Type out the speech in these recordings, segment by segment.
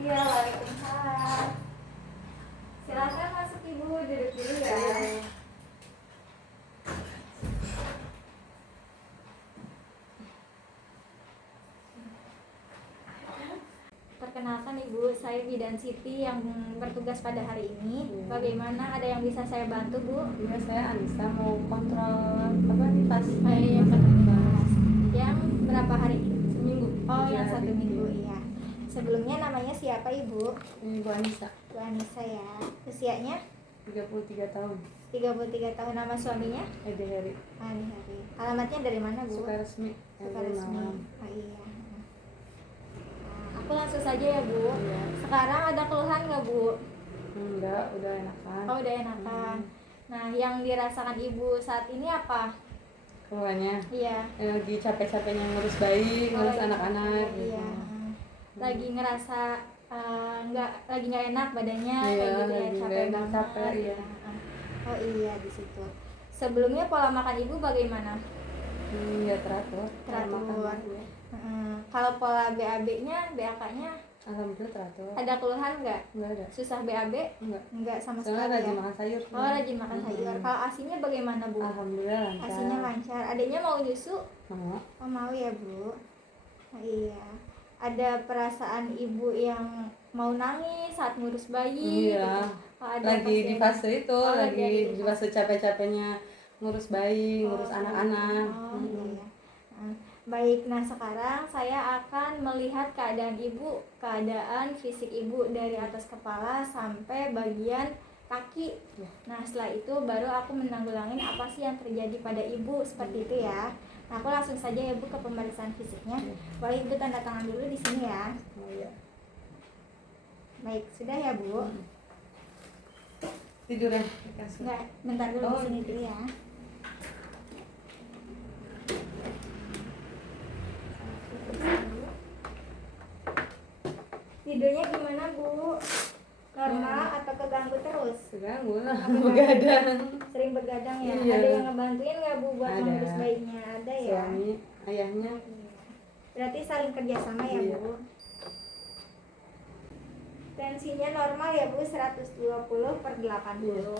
Iya, waalaikumsalam. Silakan masuk Ibu, duduk dulu ya. Perkenalkan Ibu, saya Bidan Siti yang bertugas pada hari ini. Bagaimana, ada yang bisa saya bantu Bu? Iya, saya Anissa mau kontrol apa nih pas Yang pas. Yang berapa hari? seminggu. Oh, Tiga yang hari. 1 minggu, iya. Sebelumnya namanya siapa Ibu? Ini Bu Anissa, Bu Anissa ya. Usianya 33 tahun. 33 tahun. Nama suaminya? Ede Heri. Hari. Alamatnya dari mana Bu? Sukaresmi. Sukaresmi. Oh iya. Aku langsung saja ya Bu. Iya. Sekarang ada keluhan nggak Bu? Enggak, udah enakan. Oh, udah enakan. Nah, yang dirasakan Ibu saat ini apa? Keluarnya Iya. lagi capek-capeknya ngurus bayi, ngurus iya. anak-anak gitu. Iya. Lagi ngerasa lagi nggak enak badannya, Iya, kayak gitu ya, lagi capek nggak enak, banget. capek, iya. Oh iya, di situ. Sebelumnya pola makan Ibu bagaimana? Ya teratur. Teratur. Makan, ya. Kalau pola BAB-nya, BAK-nya Alhamdulillah teratur. ada keluhan nggak? Enggak ada. Susah BAB? Enggak. Enggak sama Soalnya sekali rajin ya? makan sayur. Oh, rajin makan sayur. Kalau asinya bagaimana Bu? Alhamdulillah lancar. Asinya lancar. Adanya mau nyusu? Mau. Oh, mau ya Bu. Oh, iya. Ada perasaan Ibu yang mau nangis saat ngurus bayi? Iya. Gitu? Oh, ada Lagi di fase itu, Oh, lagi di fase capek-capeknya ngurus bayi, ngurus anak-anak. Oh, iya. Baik, nah sekarang saya akan melihat keadaan Ibu, keadaan fisik Ibu dari atas kepala sampai bagian kaki. Ya. Nah, setelah itu baru aku menanggulangi apa sih yang terjadi pada Ibu, seperti itu ya. Nah, aku langsung saja ya Bu ke pemeriksaan fisiknya. Boleh Ibu tanda tangan dulu di sini ya. Oh iya. Baik, sudah ya Bu. Tiduran di kasur. Enggak, bentar dulu di sini dulu ya. Tidurnya gimana Bu? Normal atau keganggu terus? Keganggu lah, begadang. Sering begadang ya? Iya. Ada yang ngebantuin nggak Bu buat Ada. mengurus bayinya? Ada ya? Suami, ayahnya. Berarti saling kerjasama ya Iya. Bu? Tensinya normal ya Bu, 120/80. Iya.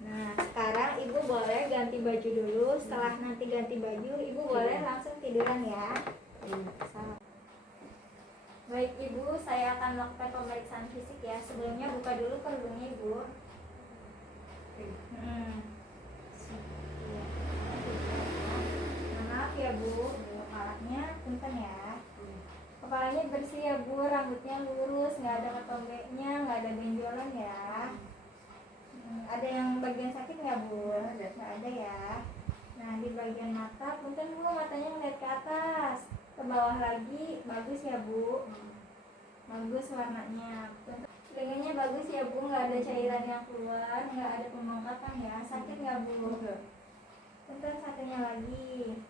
Nah, sekarang Ibu boleh ganti baju dulu. Setelah nanti ganti baju, Ibu boleh langsung tiduran ya. Baik Ibu, saya akan melakukan pemeriksaan fisik ya. Sebelumnya buka dulu kerudungnya Ibu. Maaf ya Bu, kepalanya punten ya. Kepalanya bersih ya Bu, rambutnya lurus, nggak ada ketobeknya, nggak ada benjolan ya. Ada yang bagian sakit nggak Bu? Nggak ada ya. Nah, di bagian mata, punten Bu, matanya ngeliat ke atas, ke bawah lagi, bagus ya Bu. Bagus warnanya. Telinganya bagus ya Bu, nggak ada cairan yang keluar, nggak ada pembengkakan ya. Sakit nggak Bu? Bentar, satunya lagi.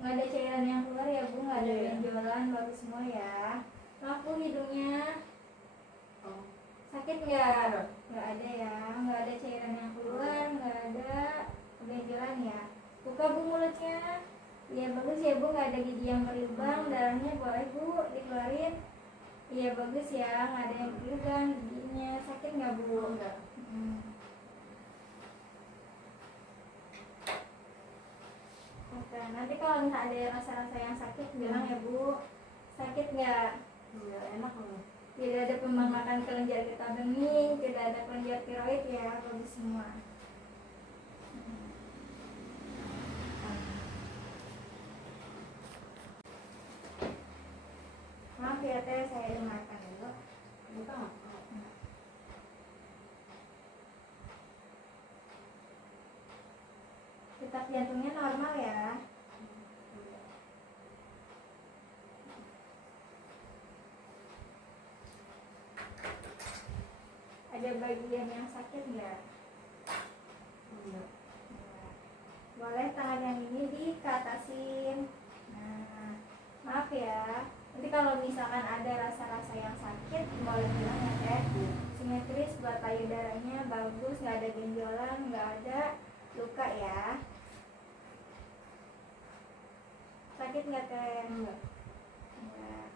Nggak ada cairan yang keluar ya Bu, nggak ada benjolan, bagus semua ya. Maaf Bu, hidungnya sakit nggak? Nggak ada ya, nggak ada cairan yang keluar, nggak ada benjolan ya. Buka Bu mulutnya. Iya bagus ya Bu, nggak ada gigi yang berlubang, darahnya boleh Bu dikeluarin. Iya bagus ya, nggak ada yang berlubang giginya. Sakit nggak Bu? Enggak. Oke, nanti kalau misalnya ada rasa-rasa yang sakit bilang ya Bu. Sakit nggak? Enggak, enak loh. Tidak ada pembengkakan kelenjar getah bening, tidak ada kelenjar tiroid ya, bagus semua. Maaf ya Teh, saya dengarkan dulu. Buka nggak? Detak jantungnya normal ya. Ada bagian yang sakit nggak? Enggak. Boleh tangan yang ini dikatasin. Nah, maaf ya. Nanti kalau misalkan ada rasa-rasa yang sakit, boleh bilang ya Teh. Simetris, buat payudaranya bagus, nggak ada benjolan, nggak ada luka ya. Sakit nggak Teh? Enggak. Enggak.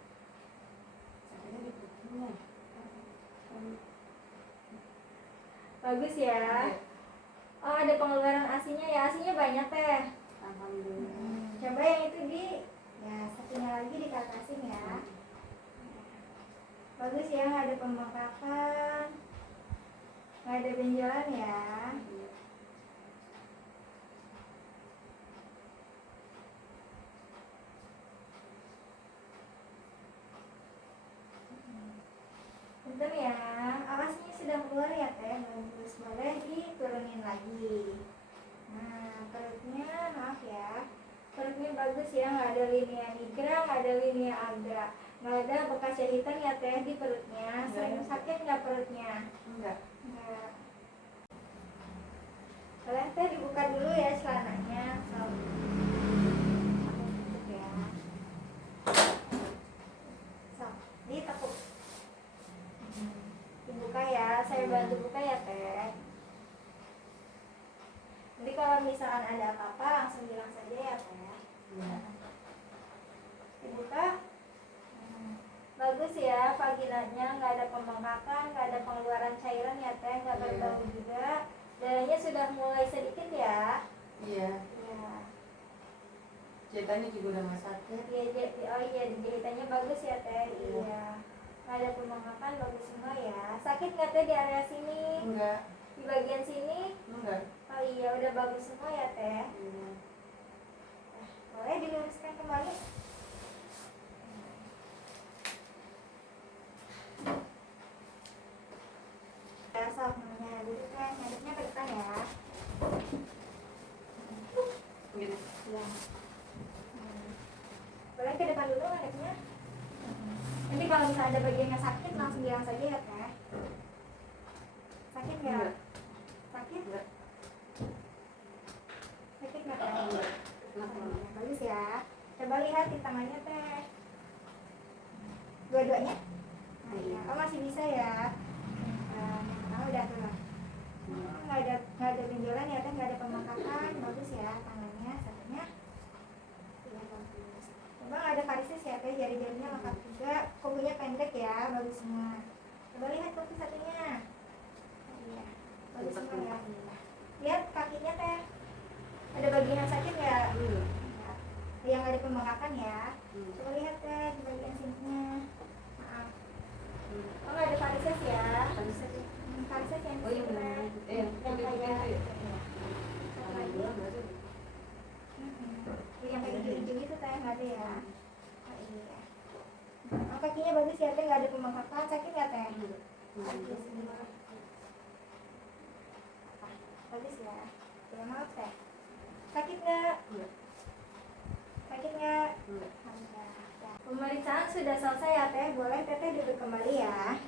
Bagus ya. Oh, ada pengeluaran asinya ya. Asinya banyak teh. Alhamdulillah. Coba yang itu ya satunya lagi dikatasin ya. Bagus ya, nggak ada pembengkakan, nggak ada benjolan ya. Bentar ya, alasnya sudah keluar ya teh. Bagus, boleh diturunin lagi. Nah, perutnya maaf ya, perutnya bagus ya, nggak ada linea nigra, nggak ada linea agra, nggak ada bekas jahitan ya teh di perutnya. Sering sakit nggak perutnya? Enggak. Nggak. Boleh teh dibuka dulu ya celananya. Aku tutup ya. So, ditekuk. Dibuka ya, saya bantu buka ya teh. Jadi kalau misalkan ada apa-apa langsung bilang saja ya teh. Dibuka. Bagus ya, vaginanya nggak ada pembengkakan, nggak ada pengeluaran cairan ya teh, nggak berbau juga. Darahnya sudah mulai sedikit ya. Iya. Iya. Jahitannya juga udah nggak sakit. Oh iya, jahitannya bagus ya teh. Iya. Nggak ada pembengkakan, bagus semua ya. Sakit nggak teh di area sini? Enggak. Di bagian sini? Enggak. Oh iya, udah bagus semua ya teh. Iya. Boleh diluruskan kembali. Ya, sok namanya duduk kan, ngadepnya ke depan ya. Gini. Ya. Boleh ke depan dulu ngadepnya. Nanti kalau misalnya ada bagian yang sakit langsung bilang saja ya teh. Sakit nggak? Enggak. Sakit? Enggak. Sakit nggak teh? Kenapa? Bagus ya. Coba lihat di tangannya teh. Dua-duanya? Nah, iya. Oh masih bisa ya. Nah, udah tuh. Nggak ada benjolan ya teh, nggak ada pembengkakan. Bagus ya tangannya, satunya. Iya bagus. Coba nggak ada varises ya teh, jari-jarinya lengkap juga. Kukunya pendek ya, bagus semua. Coba lihat kuku satunya. Oh, iya. Bagus semua ya. Iya. Lihat kakinya teh. Ada bagian yang sakit nggak? Yang ada pembengkakan ya. Coba lihat deh di bagian sininya. Maaf. Oh nggak ada varises ya? Varises yang Oh iya benar. yang kayak satu lagi. Yang kayak hijau-hijau itu teh nggak ada ya? Oh iya. Oh kakinya bagus ya teh, nggak ada pembengkakan. Sakit nggak teh? Bagus. Bagus ya. Ya maaf teh. Sakit nggak? Sakit nggak? Alhamdulillah. Pemeriksaan sudah selesai ya teh, boleh teteh duduk kembali ya.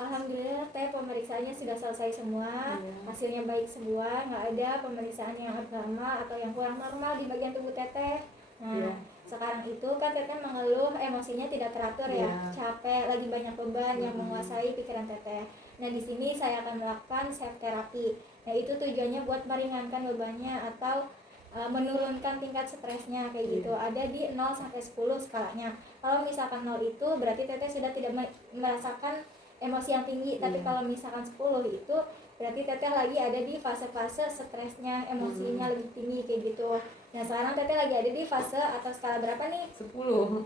Alhamdulillah teh pemeriksaannya sudah selesai semua. Hasilnya baik semua, nggak ada pemeriksaan yang abnormal atau yang kurang normal di bagian tubuh teteh. Nah sekarang itu kan teteh mengeluh emosinya tidak teratur ya, capek, lagi banyak beban yang menguasai pikiran teteh. Nah di sini saya akan melakukan self terapi. Nah itu tujuannya buat meringankan bebannya atau menurunkan tingkat stresnya kayak gitu. Ada di 0 sampai 10 skalanya. Kalau misalkan 0 itu berarti teteh sudah tidak merasakan emosi yang tinggi, tapi kalau misalkan 10 itu berarti teteh lagi ada di fase-fase stresnya, emosinya lebih tinggi kayak gitu. Nah sekarang teteh lagi ada di fase atau skala berapa nih? 10.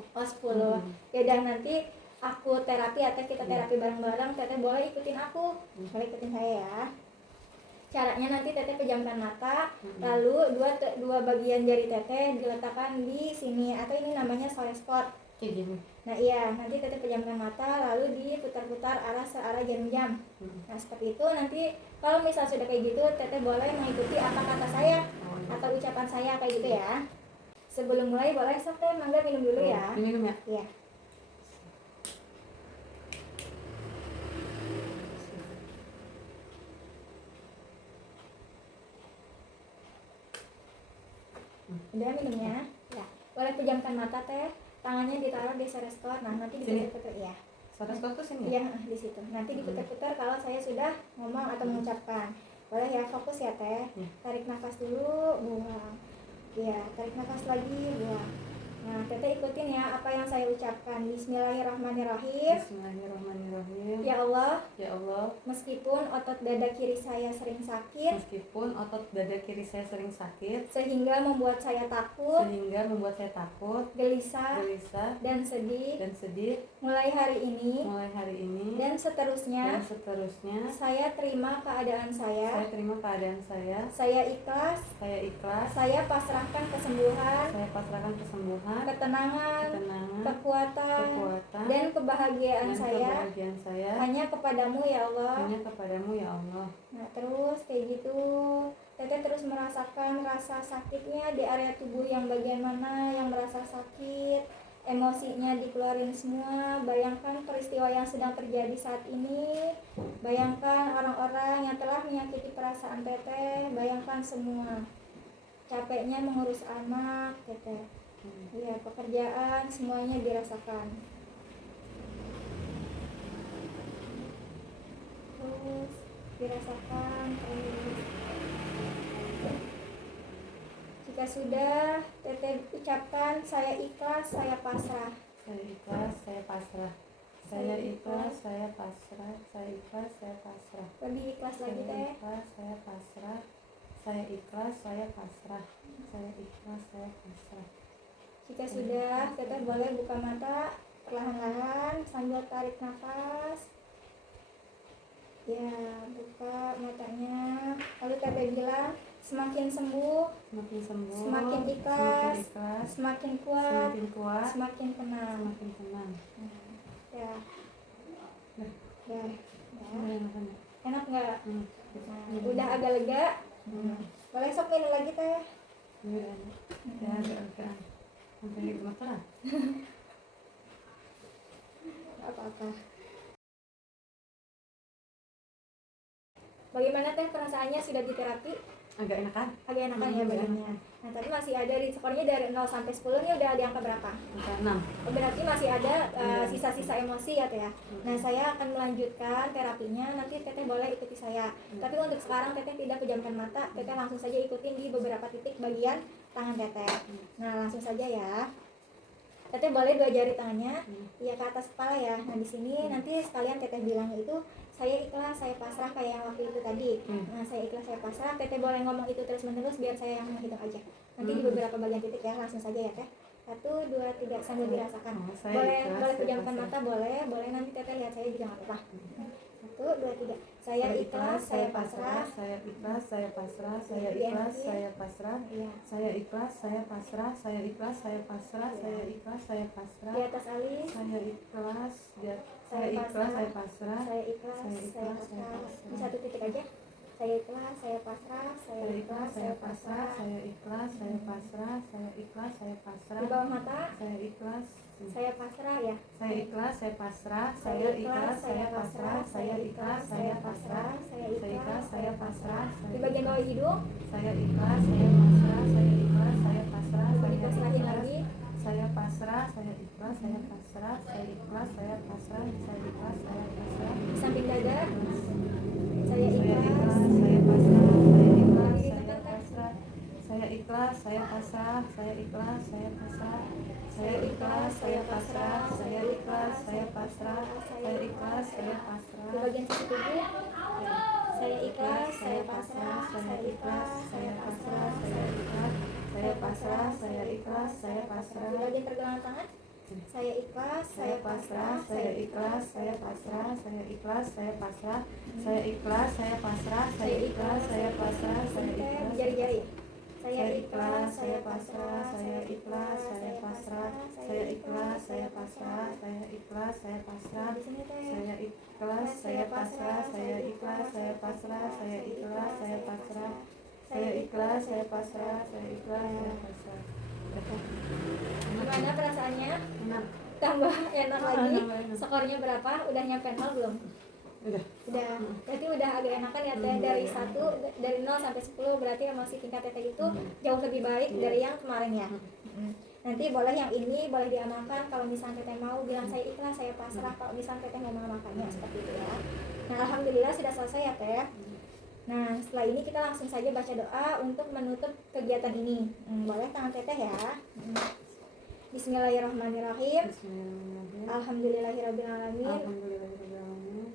Oh 10. Ya udah nanti aku terapi atau kita terapi bareng-bareng, teteh boleh ikutin aku, boleh ikutin saya ya. Caranya nanti teteh pejamkan mata, lalu dua bagian jari teteh diletakkan di sini atau ini namanya soft spot. Nah iya, nanti teteh pejamkan mata lalu diputar-putar searah jam-jam. Nah seperti itu. Nanti kalau misal sudah kayak gitu, teteh boleh mengikuti apa kata saya atau ucapan saya kayak gitu ya. Sebelum mulai boleh sok teh mangga minum dulu ya. Minum ya? Iya. Udah minumnya? Ya. Boleh pejamkan mata teh, tangannya ditaruh di restor. Nah nanti diputar-putar ya. Restor tuh sini? Iya di situ. Nanti diputar-putar kalau saya sudah ngomong atau mengucapkan. Boleh ya, fokus ya teh. Tarik nafas dulu, buang. Iya, tarik nafas lagi, buang. Nah, teteh ikutin ya apa yang saya ucapkan. Bismillahirrahmanirrahim. Bismillahirrahmanirrahim. Ya Allah, Ya Allah, meskipun otot dada kiri saya sering sakit meskipun otot dada kiri saya sering sakit sehingga membuat saya takut, gelisah, dan sedih, mulai hari ini dan seterusnya, saya terima keadaan saya, saya ikhlas, saya pasrahkan kesembuhan, ketenangan, kekuatan, dan kebahagiaan saya hanya kepadamu ya Allah. Nah, terus kayak gitu teteh terus merasakan rasa sakitnya di area tubuh yang bagian mana yang merasa sakit, emosinya dikeluarin semua. Bayangkan peristiwa yang sedang terjadi saat ini, bayangkan orang-orang yang telah menyakiti perasaan teteh, bayangkan semua capeknya mengurus anak teteh, iya, pekerjaan, semuanya dirasakan. Terus dirasakan terus. Jika sudah, teteh ucapkan saya ikhlas, saya pasrah. Lebih Ikhlas lagi teh. Jika sudah, teteh boleh buka mata perlahan-lahan sambil tarik nafas. Ya, buka matanya. Lalu teteh bilang, semakin sembuh, semakin ikhlas, semakin kuat, semakin tenang. Ya. Enak nggak? Udah agak lega. Boleh sok minum lagi teh. Apa-apa. Bagaimana teh perasaannya sudah di terapi? Agak enakan Ya badannya. Nah, tapi masih ada di skornya dari 0 sampai 10 nih udah di angka berapa? 6. Berarti masih ada sisa-sisa emosi ya teh ya. Nah, saya akan melanjutkan terapinya, nanti teteh boleh ikuti saya. Tapi untuk sekarang teteh tidak pejamkan mata, teteh langsung saja ikutin di beberapa titik bagian tangan teteh. Nah, langsung saja ya. Teteh boleh 2 jari tangannya ya ke atas kepala ya. Nah, di sini nanti sekalian teteh bilangnya itu saya ikhlas, saya pasrah kayak yang waktu itu tadi. Nah, saya ikhlas, saya pasrah. Teteh boleh ngomong itu terus-menerus biar saya yang menghitung aja. Nanti di beberapa bagian titik ya, langsung saja ya teh. 1, 2, 3 sambil dirasakan. Boleh pejamkan mata, boleh nanti teteh lihat saya juga nggak apa-apa. 1, 2, 3. Saya ikhlas, saya pasrah. Saya ikhlas, saya pasrah. Saya ikhlas, saya pasrah. Saya ikhlas, saya pasrah. Saya ikhlas, saya pasrah. Saya ikhlas, saya pasrah. Di atas alis. Saya ikhlas, saya ikhlas, saya pasrah. Saya ikhlas, saya pasrah. Di satu titik aja. Saya ikhlas, saya pasrah. Saya ikhlas, saya pasrah. Saya ikhlas, saya pasrah. Saya ikhlas, saya pasrah. Di bawah mata. Saya ikhlas, saya pasrah ya. Saya ikhlas, saya pasrah. Saya ikhlas, saya pasrah. Saya ikhlas, saya pasrah. Saya ikhlas, saya pasrah. Di bagian bawah hidung. Saya ikhlas, saya pasrah. Saya ikhlas, saya pasrah. Dipasrahin lagi. Saya pasrah, saya ikhlas, saya pasrah. Saya ikhlas, saya pasrah. Saya ikhlas, saya pasrah. Di samping dada. Saya ikhlas, ikhlas, saya pasrah. Saya ikhlas, saya pasrah. Saya ikhlas, saya pasrah. Saya ikhlas, saya pasrah. Saya ikhlas, saya pasrah. Saya ikhlas, saya pasrah. Saya ikhlas, saya pasrah. Di bagian sisi tubuh. Saya ikhlas, saya pasrah. Saya ikhlas, saya pasrah. Saya ikhlas, saya pasrah. Saya ikhlas, saya pasrah. Di bagian pergelangan tangan. Saya ikhlas, saya pasrah. Saya ikhlas, saya pasrah. Saya ikhlas, saya pasrah. Saya ikhlas, saya pasrah. Saya ikhlas, saya pasrah. Saya ikhlas, jari-jari. Saya ikhlas, saya pasrah. Saya ikhlas, saya pasrah. Saya ikhlas, saya pasrah. Saya ikhlas, saya pasrah. Saya ikhlas, saya pasrah. Saya ikhlas, saya pasrah. Saya ikhlas, saya pasrah. Saya ikhlas, saya pasrah. Saya ikhlas, saya pasrah. Gimana perasaannya? Enak. Tambah enak lagi. Skornya berapa? Udah nyampe 0 belum? Udah. Berarti udah agak enakan ya teh. Dari 0 sampai 10 berarti emosi tingkat teteh itu jauh lebih baik dari yang kemarin ya. Nanti boleh yang ini boleh diamalkan. Kalau misalnya teteh mau bilang saya ikhlas, saya pasrah. Kalau misalnya teteh mau mengamalkannya seperti itu ya. Nah, alhamdulillah sudah selesai ya teh. Nah, setelah ini kita langsung saja baca doa untuk menutup kegiatan ini. Boleh tangan teteh ya. Bismillahirrahmanirrahim. Bismillahirrahmanirrahim. Alhamdulillahirabbil alamin. Alhamdulillahirrahmanirrahim.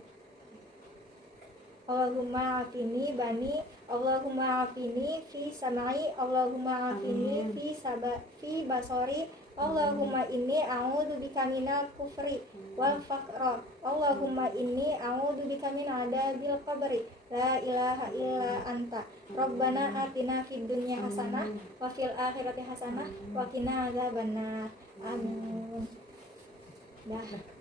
Allahumma afini bani, Allahumma afini fi samai, Allahumma afini fi basori, Allahumma inni a'udzu bika minal kufri wal faqra, Allahumma inni a'udzu bika min adzabil qabri, la ilaha illa anta, Rabbana atina fid dunya hasanah wa fil akhirati hasanah wa qina adzabannar. Amin. Dah.